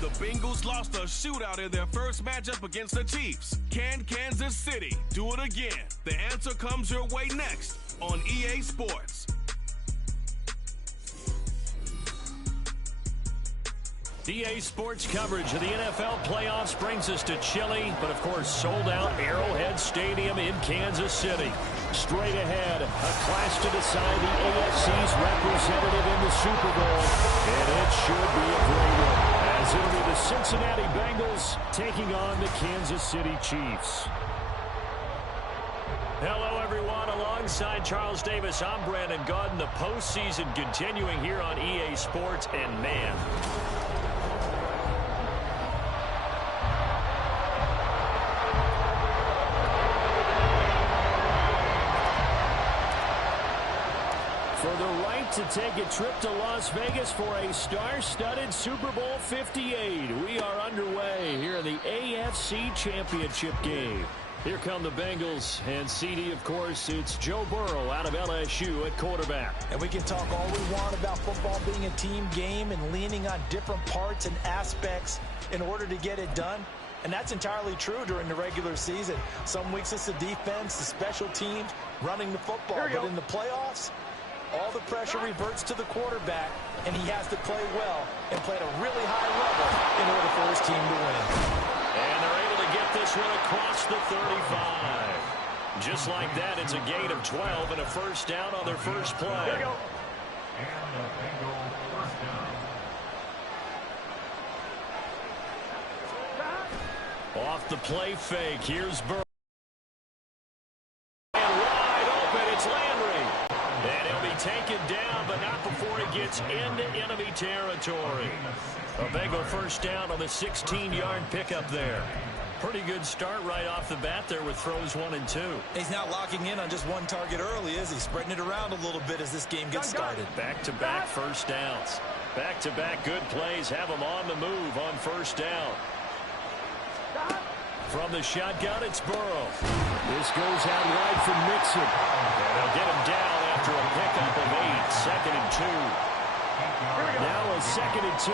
The Bengals lost a shootout in their first matchup against the Chiefs. Can Kansas City do it again? The answer comes your way next on EA Sports. EA Sports coverage of the NFL playoffs brings us to chilly, but of course sold out Arrowhead Stadium in Kansas City. Straight ahead, a clash to decide the AFC's representative in the Super Bowl, and it should be a great one, as it'll be the Cincinnati Bengals taking on the Kansas City Chiefs. Hello, everyone. Alongside Charles Davis, I'm Brandon Gaudin. The postseason continuing here on EA Sports, and man, for the right to take a trip to Las Vegas for a star-studded Super Bowl 58. We are underway here in the AFC Championship game. Here come the Bengals, and CD, of course, it's Joe Burrow out of LSU at quarterback. And we can talk all we want about football being a team game and leaning on different parts and aspects in order to get it done. And that's entirely true during the regular season. Some weeks it's the defense, the special teams, running the football. But in the playoffs, all the pressure reverts to the quarterback, and he has to play well and play at a really high level in order for his team to win. And they're able to get this one across the 35. Just like that, it's a gain of 12 and a first down on their first play. Here we go. Off the play fake, here's Burrow. And wide open, it's Landry. And he'll be taken down, but not before he gets into enemy territory. A Bengal first down on the 16-yard pickup there. Pretty good start right off the bat there with throws 1 and 2. He's not locking in on just one target early, is he? Spreading it around a little bit as this game gets started. Back-to-back first downs. Back-to-back good plays have him on the move on first down. From the shotgun, it's Burrow. This goes out wide for Mixon. And they'll get him down after a pickup of 8. Second and 2. Now a second and 2.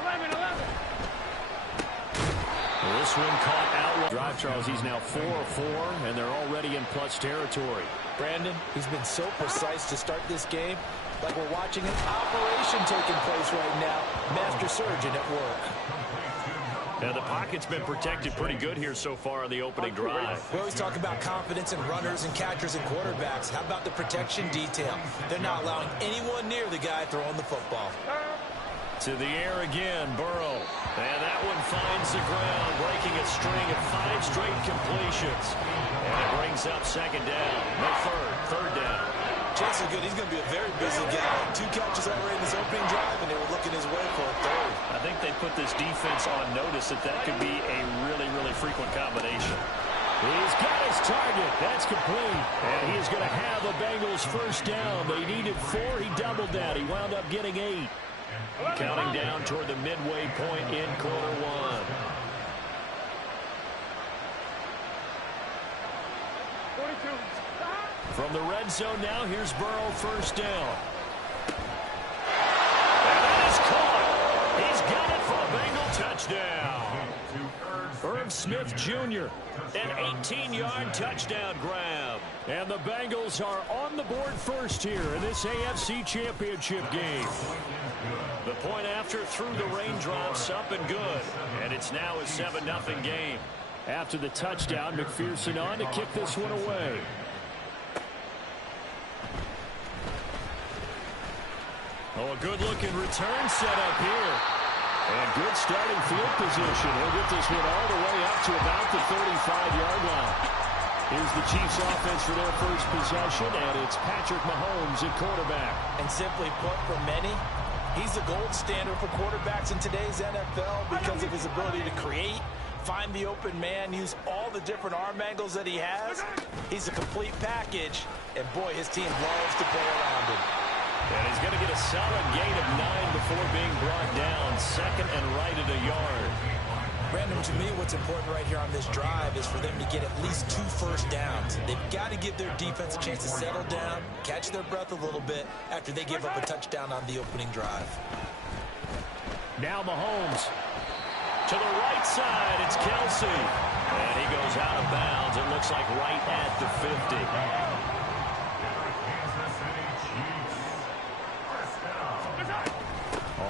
11. This one caught out. Drive, Charles. He's now 4 of 4, and they're already in plus territory. Brandon, he's been so precise to start this game, like we're watching an operation taking place right now. Master surgeon at work. Now, the pocket's been protected pretty good here so far on the opening drive. We always talk about confidence in runners and catchers and quarterbacks. How about the protection detail? They're not allowing anyone near the guy throwing the football. To the air again, Burrow. And that one finds the ground, breaking a string of 5 straight completions. And it brings up second down. No third down. Chances are good he's going to be a very busy guy. 2 catches already in this opening drive, and they were looking his way for a third. I think they put this defense on notice that that could be a really, really frequent combination. He's got his target. That's complete. And he is going to have the Bengals first down. They needed 4. He doubled that. He wound up getting 8. Counting down toward the midway point in quarter 1. From the red zone now, here's Burrow first down. And that is caught. He's got it for a Bengal touchdown. Irv Smith Jr., an 18-yard touchdown grab. And the Bengals are on the board first here in this AFC Championship game. The point after through the raindrops, up and good. And it's now a 7-0 game. After the touchdown, McPherson on to kick this one away. Oh, a good-looking return set up here. And good starting field position. He'll get this one all the way up to about the 35-yard line. Here's the Chiefs offense for their first possession, and it's Patrick Mahomes at quarterback. And simply put, for many, he's the gold standard for quarterbacks in today's NFL because of his ability to create, find the open man, use all the different arm angles that he has. He's a complete package, and boy, his team loves to play around him. And he's going to get a solid gain of 9 before being brought down. Second and right at a yard. Brandon, to me, what's important right here on this drive is for them to get at least 2 first downs. They've got to give their defense a chance to settle down, catch their breath a little bit after they give up a touchdown on the opening drive. Now Mahomes. To the right side, it's Kelsey. And he goes out of bounds. It looks like right at the 50.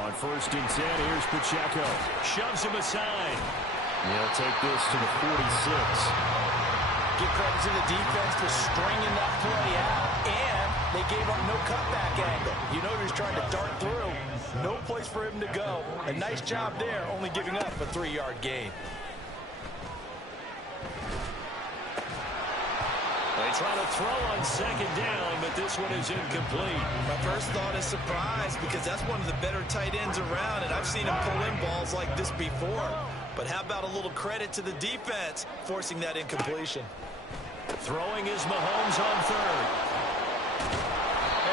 On 1st and 10, here's Pacheco. Shoves him aside. He'll take this to the 46. Give credit to the defense for stringing that play out, and they gave up no cutback angle. You know he was trying to dart through. No place for him to go. A nice job there, only giving up a 3-yard gain. They try to throw on 2nd down, but this one is incomplete. My first thought is surprise, because that's one of the better tight ends around, and I've seen him pull in balls like this before. But how about a little credit to the defense forcing that incompletion? Throwing is Mahomes on 3rd.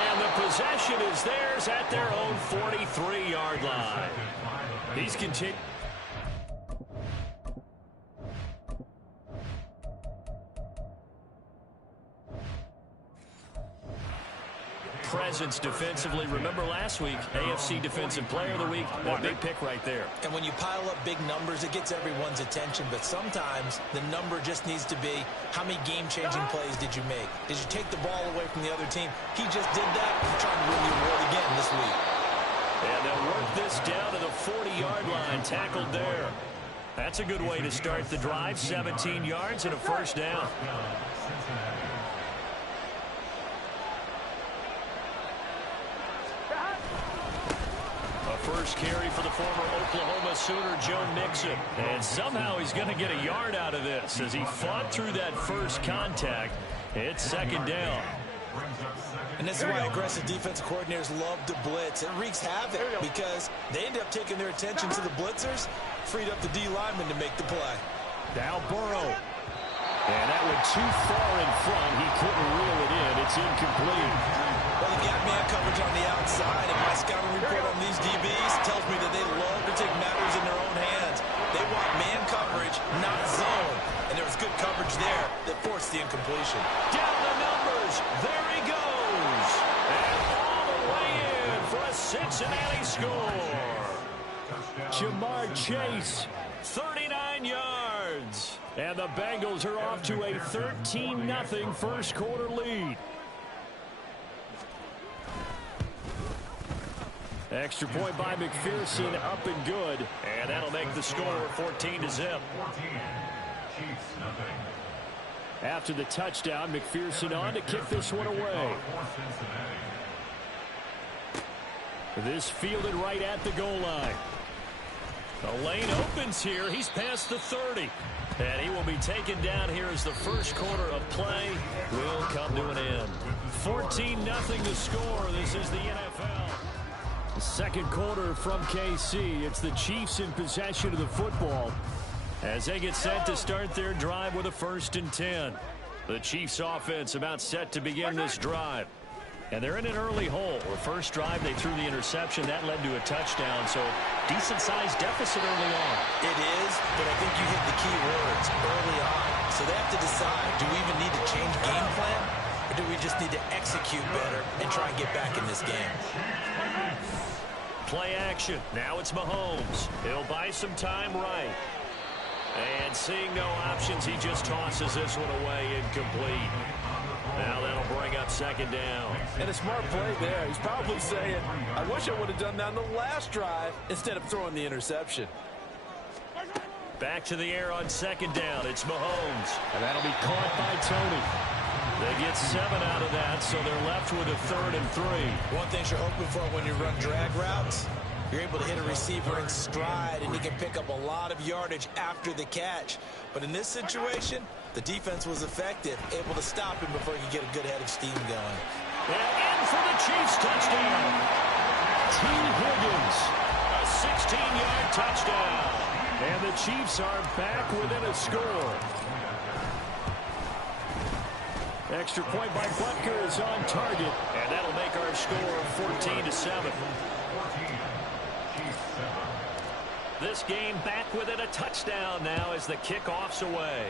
And the possession is theirs at their own 43-yard line. He's continuing. Presence defensively. Remember last week, AFC Defensive Player of the Week, a big pick right there. And when you pile up big numbers, it gets everyone's attention, but sometimes the number just needs to be, how many game-changing plays did you make? Did you take the ball away from the other team? He just did that. He's trying to win the award again this week. And they'll work this down to the 40-yard line, tackled there. That's a good way to start the drive, 17 yards and a 1st down. First carry for the former Oklahoma Sooner, Joe Mixon. And somehow he's going to get a yard out of this as he fought through that first contact. It's 2nd down. And this is why aggressive defensive coordinators love to blitz. It wreaks havoc because they end up taking their attention to the blitzers, freed up the D lineman to make the play. Now Burrow. And that went too far in front. He couldn't reel it in. It's incomplete. Well, you got man coverage on the outside, and my scouting report on these DBs tells me that they love to take matters in their own hands. They want man coverage, not zone. And there was good coverage there that forced the incompletion. Down the numbers. There he goes. And all the way in for a Cincinnati score. Jamar Chase, 39 yards. And the Bengals are off to a 13-0 first quarter lead. Extra point by McPherson, up and good. And that'll make the score 14-0. After the touchdown, McPherson on to kick this one away. This fielded right at the goal line. The lane opens here. He's past the 30. And he will be taken down here as the first quarter of play will come to an end. 14-0 to score. This is the NFL. The second quarter from KC. It's the Chiefs in possession of the football as they get set to start their drive with a 1st and 10. The Chiefs offense about set to begin this drive. And they're in an early hole. The first drive, they threw the interception. That led to a touchdown, so decent-sized deficit early on. It is, but I think you hit the key words early on. So they have to decide, do we even need to change game plan, or do we just need to execute better and try and get back in this game? Play action. Now it's Mahomes. He'll buy some time right. And seeing no options, he just tosses this one away incomplete. Now that'll bring up 2nd down. And a smart play there. He's probably saying, I wish I would have done that on the last drive instead of throwing the interception. Back to the air on 2nd down. It's Mahomes. And that'll be caught by Tony. They get 7 out of that, so they're left with a 3rd and 3. One thing you're hoping for when you run drag routes, you're able to hit a receiver in stride, and he can pick up a lot of yardage after the catch. But in this situation, the defense was effective, able to stop him before he could get a good head of steam going. And in for the Chiefs touchdown. T. Higgins, a 16-yard touchdown. And the Chiefs are back within a score. Extra point by Butker is on target. And that'll make our score 14-7. This game back within a touchdown now as the kickoff's away.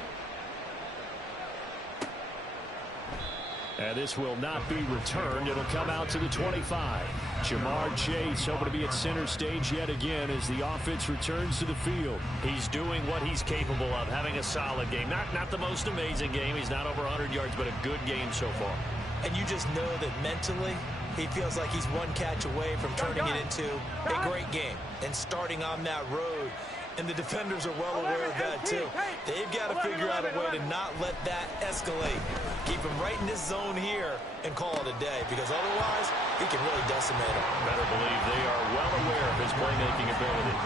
And this will not be returned. It'll come out to the 25. Jamar Chase hoping to be at center stage yet again as the offense returns to the field. He's doing what he's capable of, having a solid game. Not the most amazing game. He's not over 100 yards, but a good game so far. And you just know that mentally he feels like he's one catch away from turning it into a great game and starting on that road. And the defenders are well aware of that, too. They've got to figure out a way to not let that escalate. Keep him right in this zone here and call it a day, because otherwise he can really decimate him. Better believe they are well aware of his playmaking ability.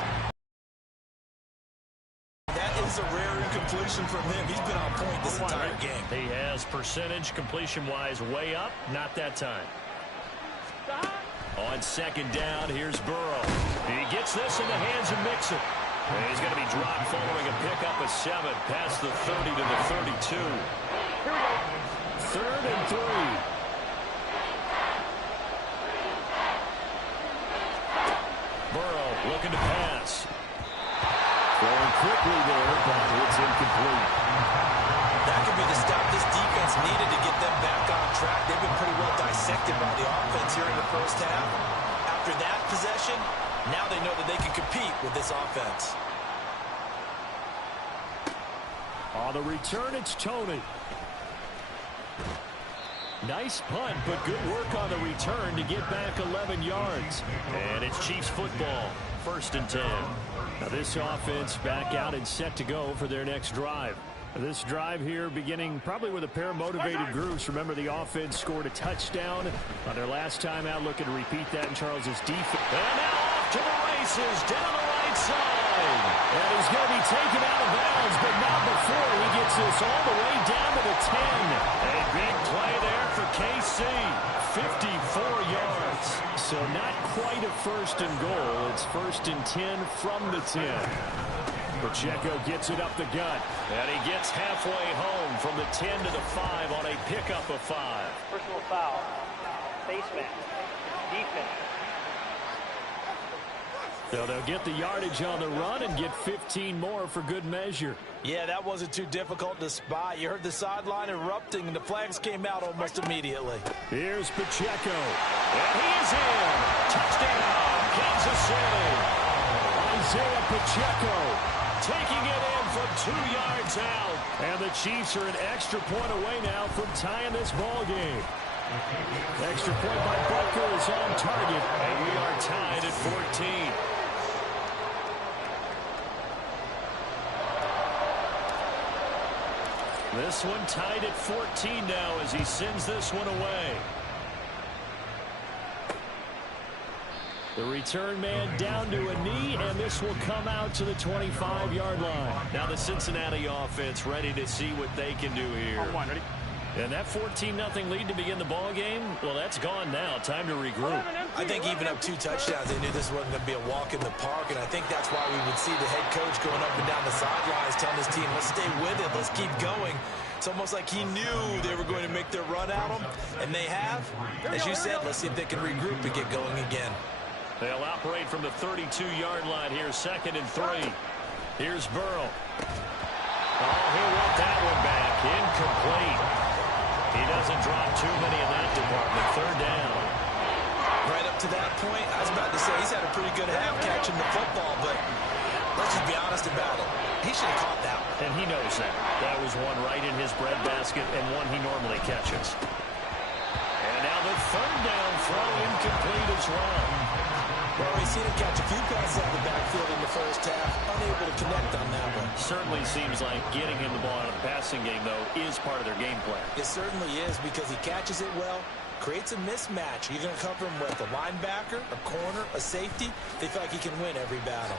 That is a rare incompletion from him. He's been on point this entire game. He has percentage completion-wise way up. Not that time. On second down, here's Burrow. He gets this in the hands of Mixon. And he's going to be dropped following a pickup of 7 past the 30 to the 32. 3rd and 3. Burrow looking to pass. Throwing quickly there, but it's incomplete. That could be the stop this defense needed to get them back on track. They've been pretty well dissected by the offense here in the first half. After that possession, now they know that they can compete with this offense. On the return, it's Tony. Nice punt, but good work on the return to get back 11 yards. And it's Chiefs football, 1st and 10. Now this offense back out and set to go for their next drive. This drive here beginning probably with a pair of motivated groups. Remember, the offense scored a touchdown on their last time out. Looking to repeat that in Charles's defense. And now off to the races down the right side. And he's going to be taken out of bounds, but not before he gets this all the way down to the 10. A big play there for KC. 54 yards. So not quite a 1st and goal. It's 1st and 10 from the 10. Pacheco gets it up the gut. And he gets halfway home from the 10 to the 5 on a pickup of 5. Personal foul. Face mask. Defense. So they'll get the yardage on the run and get 15 more for good measure. Yeah, that wasn't too difficult to spot. You heard the sideline erupting, and the flags came out almost immediately. Here's Pacheco. And he is in. Touchdown, Kansas City. Isaiah Pacheco taking it in from 2 yards out. And the Chiefs are an extra point away now from tying this ball game. Extra point by Butker is on target. And we are tied at 14. This one tied at 14 now as he sends this one away. The return man down to a knee, and this will come out to the 25-yard line. Now the Cincinnati offense ready to see what they can do here. And that 14-0 lead to begin the ball game, well, that's gone now. Time to regroup. I think even up 2 touchdowns, they knew this wasn't going to be a walk in the park, and I think that's why we would see the head coach going up and down the sidelines telling his team, let's stay with it, let's keep going. It's almost like he knew they were going to make their run at him, and they have. As you said, let's see if they can regroup and get going again. They'll operate from the 32-yard line here, 2nd and 3. Here's Burrow. Oh, he'll want that one back. Incomplete. He doesn't drop too many in that department. 3rd down. Right up to that point, I was about to say he's had a pretty good half catching the football, but let's just be honest about it. He should have caught that one. And he knows that. That was one right in his breadbasket and one he normally catches. And now the 3rd down throw incomplete as well. Well, we've seen him catch a few passes out of the backfield in the first half, unable to connect on that one. Certainly seems like getting him the ball out of the passing game, though, is part of their game plan. It certainly is, because he catches it well, creates a mismatch. You're going to cover him with a linebacker, a corner, a safety. They feel like he can win every battle.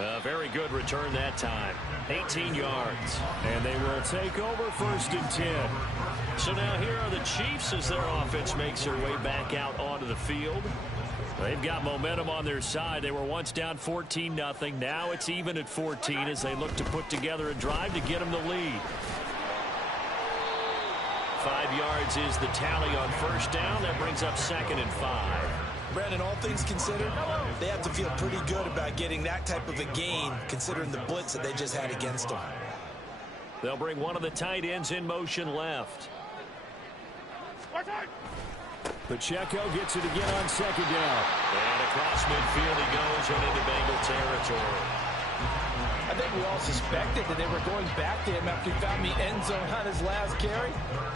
A very good return that time. 18 yards. And they will take over 1st and 10. So now here are the Chiefs as their offense makes their way back out onto the field. They've got momentum on their side. They were once down 14-0. Now it's even at 14 as they look to put together a drive to get them the lead. 5 yards is the tally on 1st down. That brings up 2nd and 5. Brandon, all things considered, they have to feel pretty good about getting that type of a gain, considering the blitz that they just had against them. They'll bring one of the tight ends in motion left. Pacheco gets it again on second down. And across midfield he goes and into Bengal territory. I think we all suspected that they were going back to him after he found the end zone on his last carry,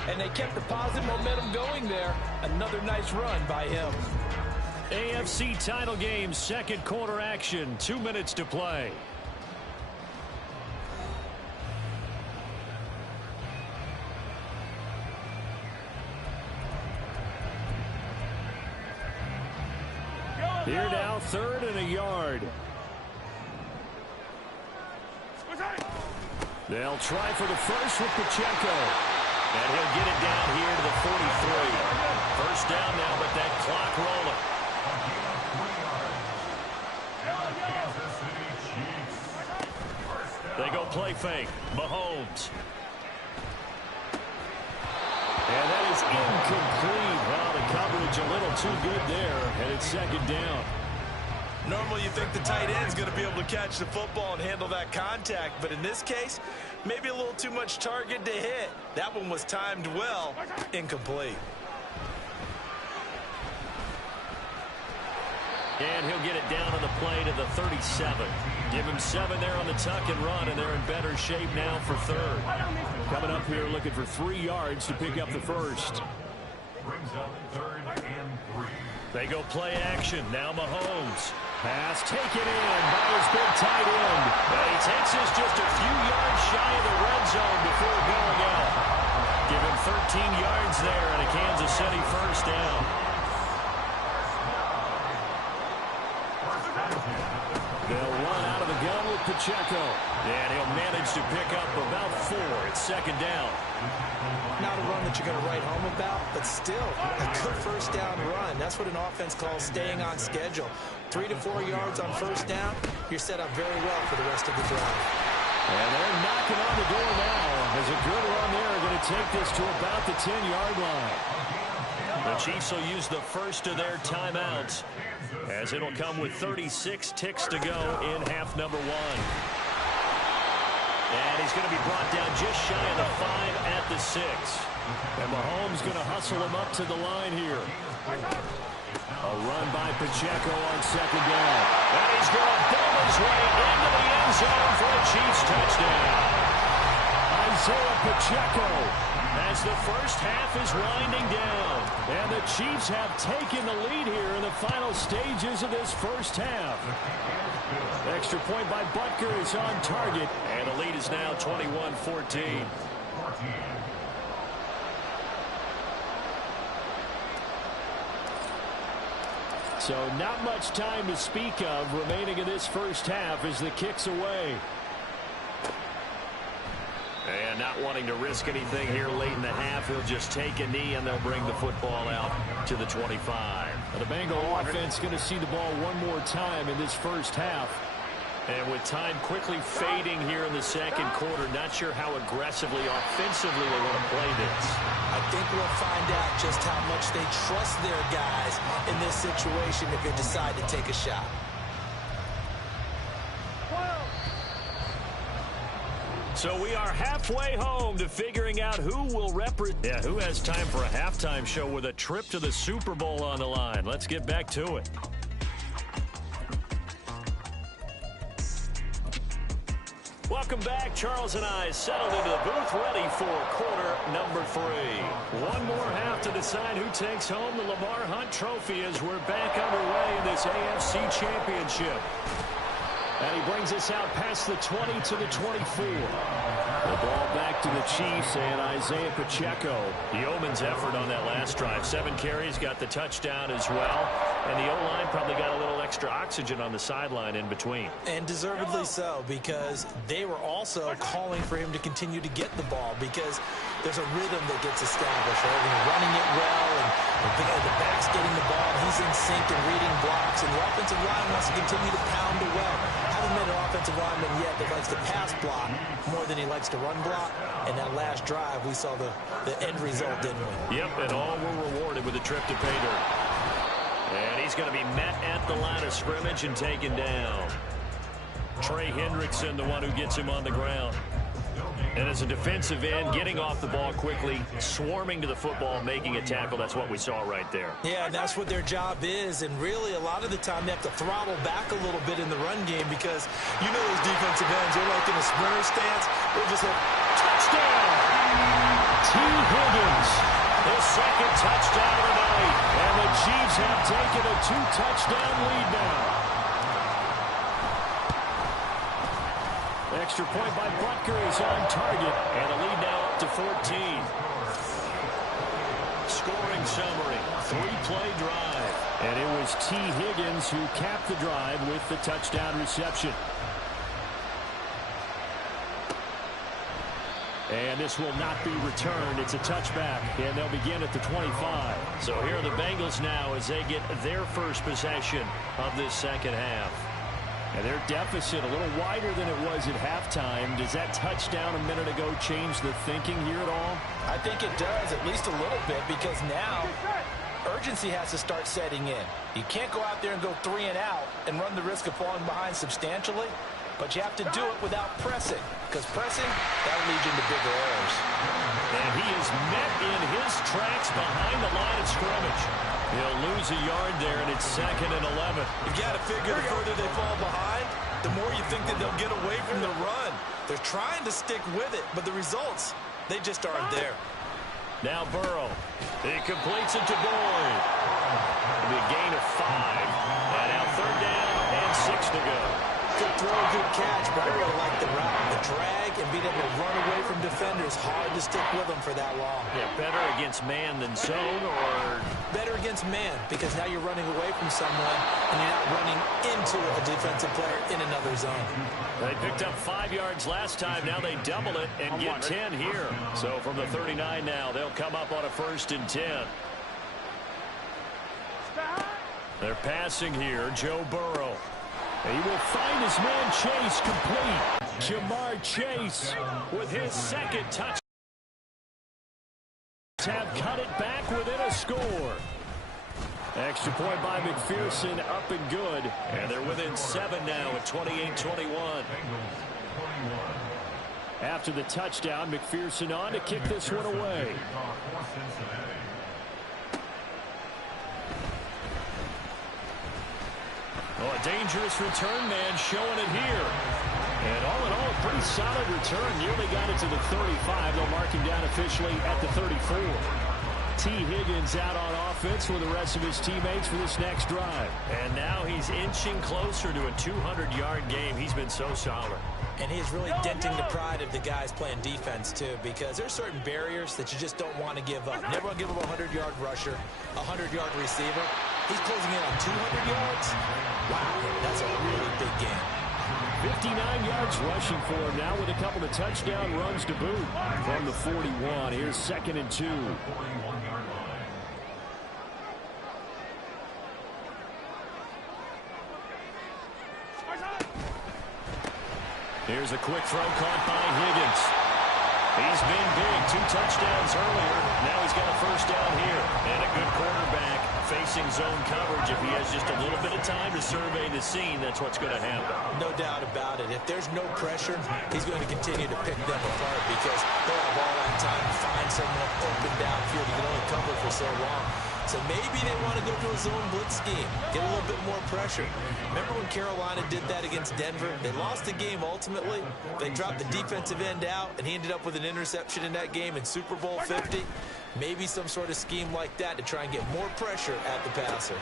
and they kept the positive momentum going there. Another nice run by him. AFC title game, second quarter action, 2 minutes to play. Here now, 3rd and a yard. They'll try for the first with Pacheco. And he'll get it down here to the 43. First down now, but that clock rolling. They go play fake. Mahomes. And that is incomplete. Well, the coverage a little too good there, and it's second down. Normally you think the tight end's going to be able to catch the football and handle that contact, but in this case, maybe a little too much target to hit. That one was timed well. Incomplete. And he'll get it down on the play to the 37. Give him 7 there on the tuck and run, and they're in better shape now for 3rd. Coming up here looking for 3 yards to pick up the first. Brings up 3rd and 3. They go play action. Now Mahomes. Pass taken in by his big tight end. But he takes this just a few yards shy of the red zone before going out. Give him 13 yards there and a Kansas City first down. They'll run out of the gun with Pacheco. And he'll manage to pick up about 4. It's second down. Not a run that you're going to write home about, but still a good first down run. That's what an offense calls staying on schedule. 3 to 4 yards on first down, you're set up very well for the rest of the drive. And they're knocking on the door now. There's a good run there. Going to take this to about the 10-yard line. The Chiefs will use the first of their timeouts, as it'll come with 36 ticks to go in half number 1. And he's going to be brought down just shy of the 5 at the 6. And Mahomes going to hustle him up to the line here. A run by Pacheco on second down. And he's going to boom his way into the end zone for a Chiefs touchdown. Isaiah Pacheco, as the first half is winding down. And the Chiefs have taken the lead here in the final stages of this first half. Extra point by Butker is on target. And the lead is now 21-14. So not much time to speak of remaining in this first half as the kick's away. And not wanting to risk anything here late in the half, he'll just take a knee and they'll bring the football out to the 25. Now the Bengal offense going to see the ball one more time in this first half. And with time quickly fading here in the second quarter, not sure how aggressively, offensively they want to play this. I think we'll find out just how much they trust their guys in this situation if they decide to take a shot. So we are halfway home to figuring out who will represent. Who has time for a halftime show with a trip to the Super Bowl on the line. Let's get back to it. Welcome back. Charles and I settled into the booth, ready for quarter number 3. One more half to decide who takes home the Lamar Hunt Trophy as we're back underway in this AFC Championship. And he brings us out past the 20 to the 24. The ball back to the Chiefs and Isaiah Pacheco. Yeoman's effort on that last drive. 7 carries, got the touchdown as well. And the O-line probably got a little extra oxygen on the sideline in between. And deservedly so, because they were also calling for him to continue to get the ball, because there's a rhythm that gets established, right? When you're running it well and the back's getting the ball, he's in sync and reading blocks, and the offensive line wants to continue to pound away. Haven't met an offensive lineman yet that likes to pass block more than he likes to run block. And that last drive, we saw the end result, didn't we? Yep, and all were rewarded with a trip to pay dirt. And he's going to be met at the line of scrimmage and taken down. Trey Hendrickson, the one who gets him on the ground. And as a defensive end, getting off the ball quickly, swarming to the football, making a tackle, that's what we saw right there. Yeah, and that's what their job is. And really, a lot of the time, they have to throttle back a little bit in the run game because you know those defensive ends, they're like in a sprinter stance. They'll just hit touchdown. T. Higgins, his second touchdown of the night. And the Chiefs have taken a 2-touchdown lead now. Extra point by Butker is on target, and the lead now up to 14. Scoring summary, 3-play drive. And it was T. Higgins who capped the drive with the touchdown reception. And this will not be returned. It's a touchback, and they'll begin at the 25. So here are the Bengals now as they get their first possession of this second half. And their deficit a little wider than it was at halftime. Does that touchdown a minute ago change the thinking here at all? I think it does, at least a little bit, because now urgency has to start setting in. You can't go out there and go 3 and out and run the risk of falling behind substantially, but you have to do it without pressing, because pressing, that'll lead you into bigger errors. And he is met in his tracks behind the line of scrimmage. He'll lose a yard there, and it's 2nd and 11. You got to figure the further they fall behind, the more you think that they'll get away from the run. They're trying to stick with it, but the results, they just aren't there. Now Burrow. He completes it to Boyd. It'll be a gain of 5. And now 3rd down and 6 to go. Good throw, good catch, but I really like the route. The drag and being able to run away from defenders, hard to stick with them for that long. Yeah, better against man than zone, or? Better against man, because now you're running away from someone and you're not running into a defensive player in another zone. They picked up 5 yards last time. Now they double it and get 10 here. So from the 39 now, they'll come up on a 1st and 10. They're passing here, Joe Burrow. He will find his man Chase complete. Jamar Chase with his 2nd touch. Have cut it back within a score. Extra point by McPherson, up and good. And they're within 7 now at 28-21. After the touchdown, McPherson on to kick this one away. Oh, a dangerous return man showing it here. And all in all, a pretty solid return. Nearly got it to the 35. They'll mark him down officially at the 34. T. Higgins out on offense with the rest of his teammates for this next drive. And now he's inching closer to a 200-yard game. He's been so solid. And he's really denting the pride of the guys playing defense, too, because there's certain barriers that you just don't want to give up. Never want to give up a 100-yard rusher, a 100-yard receiver. He's closing in on 200 yards. Wow, that's a really big game. 59 yards rushing for him now with a couple of touchdown runs to boot from the 41. Here's 2nd and 2. Here's a quick throw caught by Higgins. He's been big. 2 touchdowns earlier. Now he's got a 1st down here. And a good quarterback facing zone coverage. If he has just a little bit of time to survey the scene, that's what's going to happen. No doubt about it. If there's no pressure, he's going to continue to pick them apart because they'll have all that time to find someone open downfield. He can only cover for so long. So maybe they want to go to a zone blitz scheme, get a little bit more pressure. Remember when Carolina did that against Denver? They lost the game ultimately. They dropped the defensive end out, and he ended up with an interception in that game in Super Bowl 50. Maybe some sort of scheme like that to try and get more pressure at the passer.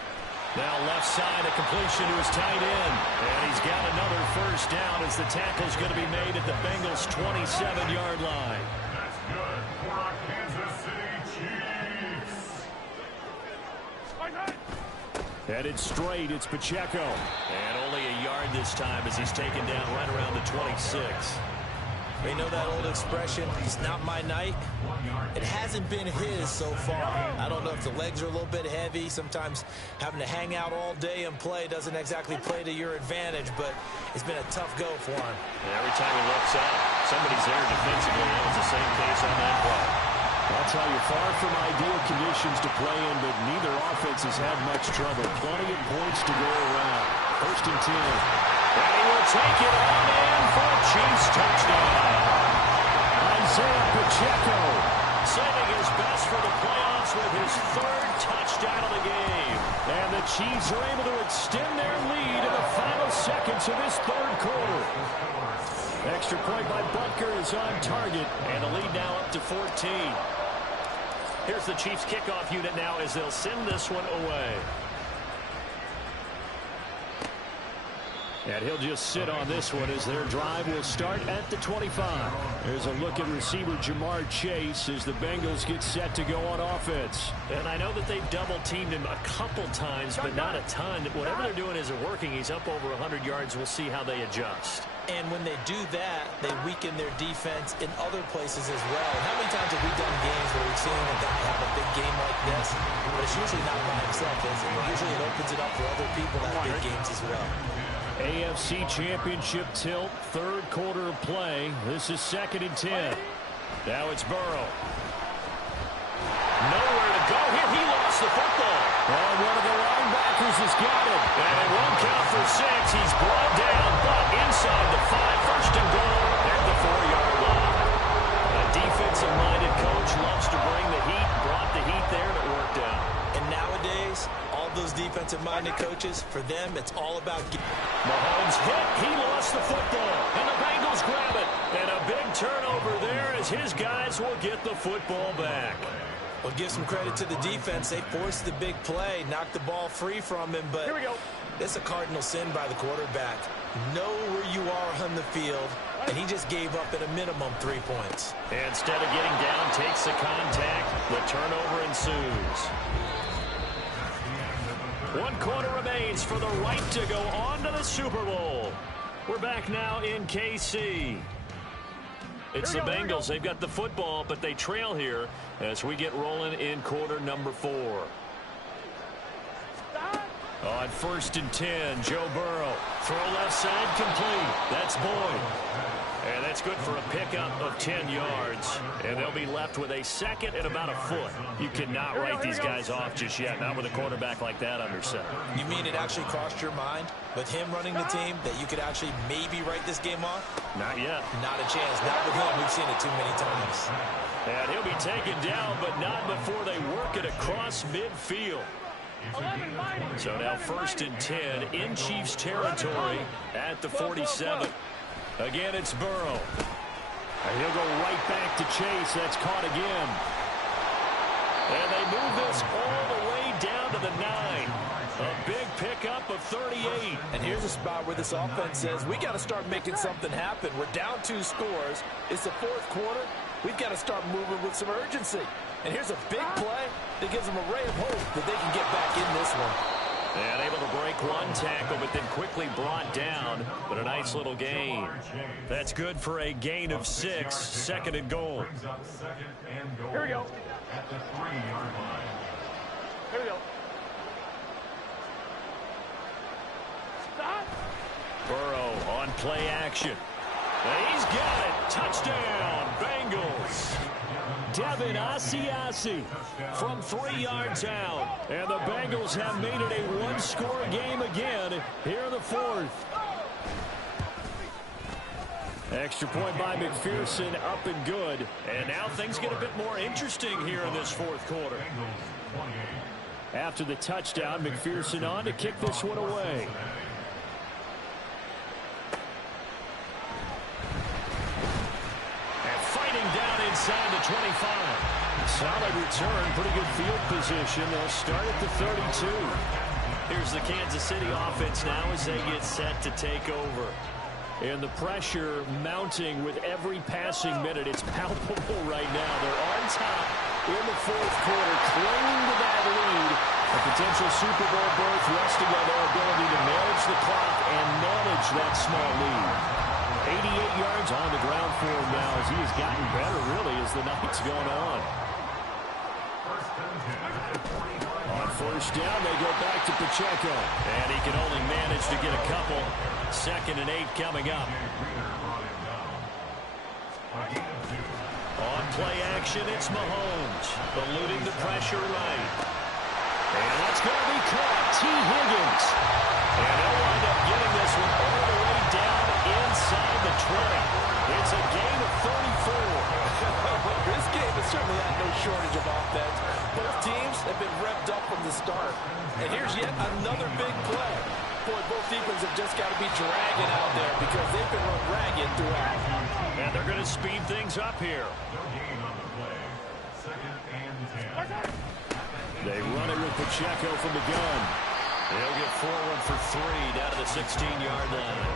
Now left side, a completion to his tight end. And he's got another 1st down as the tackle's going to be made at the Bengals' 27-yard line. That's good for our Kansas City Chiefs. Headed straight, it's Pacheco. And only a yard this time as he's taken down right around the 26. You know that old expression, it's not my night? It hasn't been his so far. I don't know if the legs are a little bit heavy. Sometimes having to hang out all day and play doesn't exactly play to your advantage, but it's been a tough go for him. And every time he looks out, somebody's there defensively. That was the same case on that play. I'll tell you, far from ideal conditions to play in, but neither offense has had much trouble. Plenty of points to go around. 1st and 10. And he will take it on in for a Chiefs touchdown. Isaiah Pacheco Saving his best for the playoffs with his 3rd touchdown of the game. And the Chiefs are able to extend their lead in the final seconds of this 3rd quarter. Extra point by Butker is on target. And the lead now up to 14. Here's the Chiefs kickoff unit now as they'll send this one away. And he'll just sit on this one as their drive will start at the 25. There's a look at receiver Jamar Chase as the Bengals get set to go on offense. And I know that they've double-teamed him a couple times, but not a ton. Whatever they're doing isn't working. He's up over 100 yards. We'll see how they adjust. And when they do that, they weaken their defense in other places as well. How many times have we done games where we've seen a guy have a big game like this, but it's usually not by himself, is it? Usually it opens it up for other people that have big games as well. AFC Championship tilt, 3rd quarter of play. This is 2nd and 10. Now it's Burrow. Nowhere to go here. He lost the football. And one of the linebackers has got it. And it won't count for 6. He's brought down, but inside the 5. 1st and goal at the 4-yard line. A defensive-minded coach loves to bring the heat. Brought the heat there, and it worked out. And nowadays, all those defensive-minded coaches, for them, it's all about... Mahomes hit. He lost the football. And the Bengals grab it. And a big turnover there as his guys will get the football back. Well, give some credit to the defense. They forced the big play, knocked the ball free from him, but here we go. It's a cardinal sin by the quarterback. Know where you are on the field, and he just gave up at a minimum 3 points. Instead of getting down, takes the contact. The turnover ensues. 1 quarter remains for the right to go on to the Super Bowl. We're back now in KC. It's the Bengals. They've got the football, but they trail here as we get rolling in quarter number 4. On 1st and 10, Joe Burrow. Throw left side complete. That's Boyd. And that's good for a pickup of 10 yards. And they'll be left with a 2nd and about a foot. You cannot write these guys off just yet, not with a quarterback like that under center. You mean it actually crossed your mind, with him running the team, that you could actually maybe write this game off? Not yet. Not a chance. Not with him. We've seen it too many times. And he'll be taken down, but not before they work it across midfield. So now 1st and 10 in Chiefs territory at the 47. Again, it's Burrow. And he'll go right back to Chase. That's caught again. And they move this all the way down to the 9. A big pickup of 38. And here's a spot where this offense says, we got to start making something happen. We're down 2 scores. It's the 4th quarter. We've got to start moving with some urgency. And here's a big play that gives them a ray of hope that they can get back in this one. And able to break 1 tackle, but then quickly brought down. But a nice little gain. That's good for a gain of 6. 2nd and goal. Here we go. At the 3-yard line. Here we go. Burrow on play action. And he's got it. Touchdown, Bengals. Devin Asiasi from 3 yards out. And the Bengals have made it a 1-score game again here in the 4th. Extra point by McPherson, up and good. And now things get a bit more interesting here in this 4th quarter. After the touchdown, McPherson on to kick this one away. And fighting down inside the 25. Solid return, pretty good field position. They'll start at the 32. Here's the Kansas City offense now as they get set to take over. And the pressure mounting with every passing minute. It's palpable right now. They're on top in the 4th quarter, clinging to that lead. A potential Super Bowl berth resting on their ability to manage the clock and manage that small lead. 88 yards on the ground for him now as he has gotten better, really, as the night's going on. On 1st down, they go back to Pacheco. And he can only manage to get a couple. 2nd and 8 coming up. On play action, it's Mahomes, eluding the pressure right. And that's going to be caught. T. Higgins. And they'll wind up getting this one all the way down inside the 20. It's a gain of 34. This game has certainly had no shortage of offense. Both teams have been revved up from the start. And here's yet another big play. Boy, both defenses have just got to be dragging out there because they've been run ragged throughout. And they're going to speed things up here. They run it with Pacheco from the gun. They'll get forward for 3 down to the 16-yard line.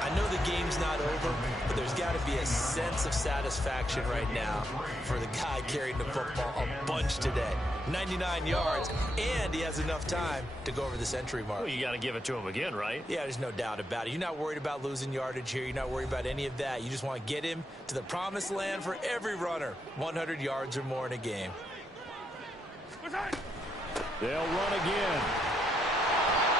I know the game's not over, but there's got to be a sense of satisfaction right now for the guy carrying the football a bunch today. 99 yards, and he has enough time to go over the century mark. Well, you got to give it to him again, right? Yeah, there's no doubt about it. You're not worried about losing yardage here. You're not worried about any of that. You just want to get him to the promised land for every runner. 100 yards or more in a game. They'll run again.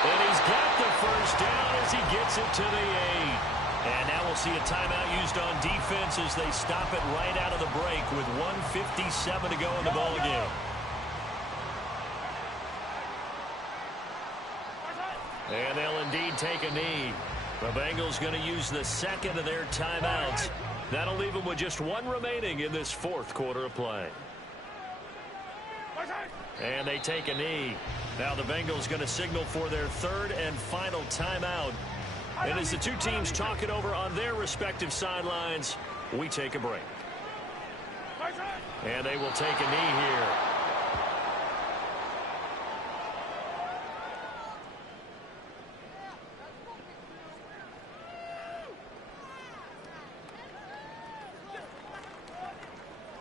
And he's got the first down as he gets it to the 8. And now we'll see a timeout used on defense as they stop it right out of the break with 1:57 to go in the ball game. And they'll indeed take a knee. The Bengals going to use the second of their timeouts. That'll leave them with just one remaining in this fourth quarter of play. And they take a knee. Now the Bengals going to signal for their third and final timeout. And as the two teams talk it over on their respective sidelines, we take a break. And they will take a knee here.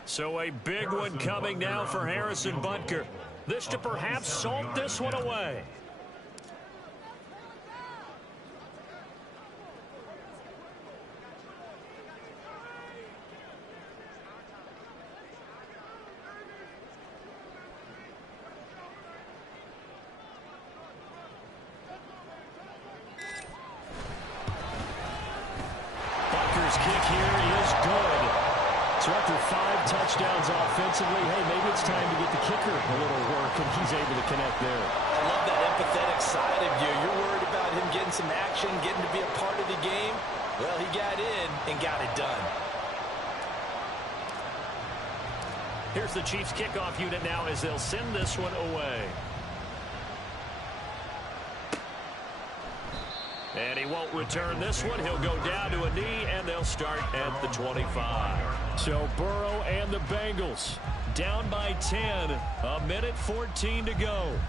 So a big one coming now for Harrison Butker. This to perhaps salt this one away. Butker's kick here is good. So after 5 touchdowns offensively, hey, maybe it's time to get the kicker a little work, and he's able to connect there. I love that empathetic side of you. You're worried about him getting some action, getting to be a part of the game. Well, he got in and got it done. Here's the Chiefs kickoff unit now as they'll send this one away. And he won't return this one. He'll go down to a knee, and they'll start at the 25. So Burrow and the Bengals down by 10. 1:14 to go.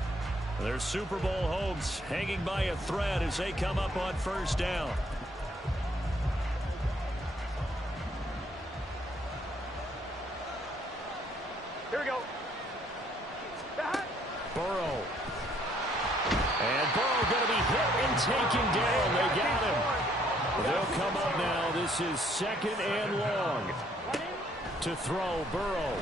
Their Super Bowl hopes hanging by a thread as they come up on first down. Here we go. Burrow. And Burrow going to be hit and taken down. They got him. They'll come up now. This is second and long. To throw, Burrow.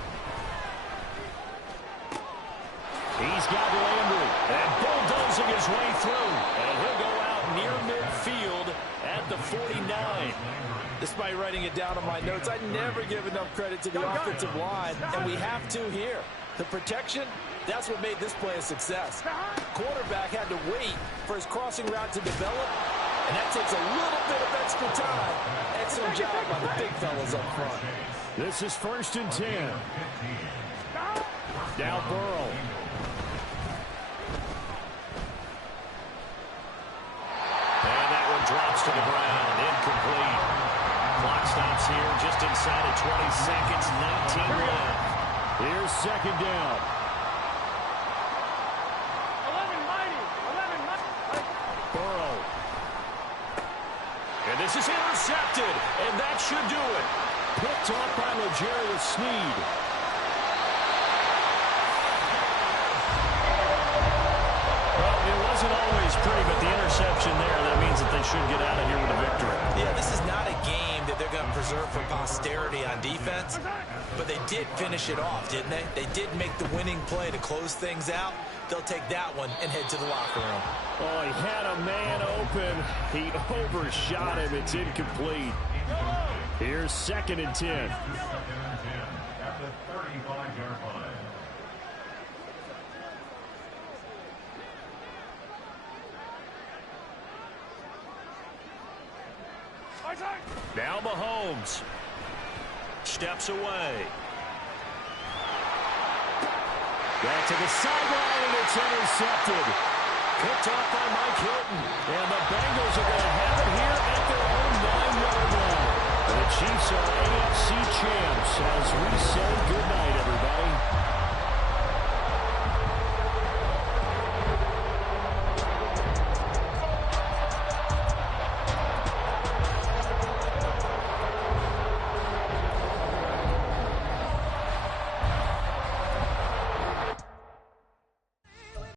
He's got Landry. And bulldozing his way through. And he'll go out near midfield at the 49. Despite writing it down on my notes, I never give enough credit to the offensive line, and we have to here. The protection, that's what made this play a success. Quarterback had to wait for his crossing route to develop, and that takes a little bit of extra time. Excellent job by the big fellas up front. This is 1st and 10. Now Burrow. And that one drops to the ground. Incomplete. Clock stops here just inside of 20 seconds. 19 left. Here's second down. 11 mighty. Burrow. And this is intercepted. And that should do it. Picked off by L'Jarius Sneed. Well, it wasn't always pretty, but the interception there, that means that they should get out of here with a victory. Yeah, this is not a game that they're going to preserve for posterity on defense, but they did finish it off, didn't they? They did make the winning play to close things out. They'll take that one and head to the locker room. Oh, he had a man open. He overshot him. It's incomplete. Here's 2nd and 10. 2nd and 10 at the 35-yard line. Now Mahomes steps away. Back to the sideline, and it's intercepted. Picked off by Mike Hilton. And the Bengals are going to have it here at their own 9-yard line. The Chiefs are AFC champs as we say goodnight, everybody.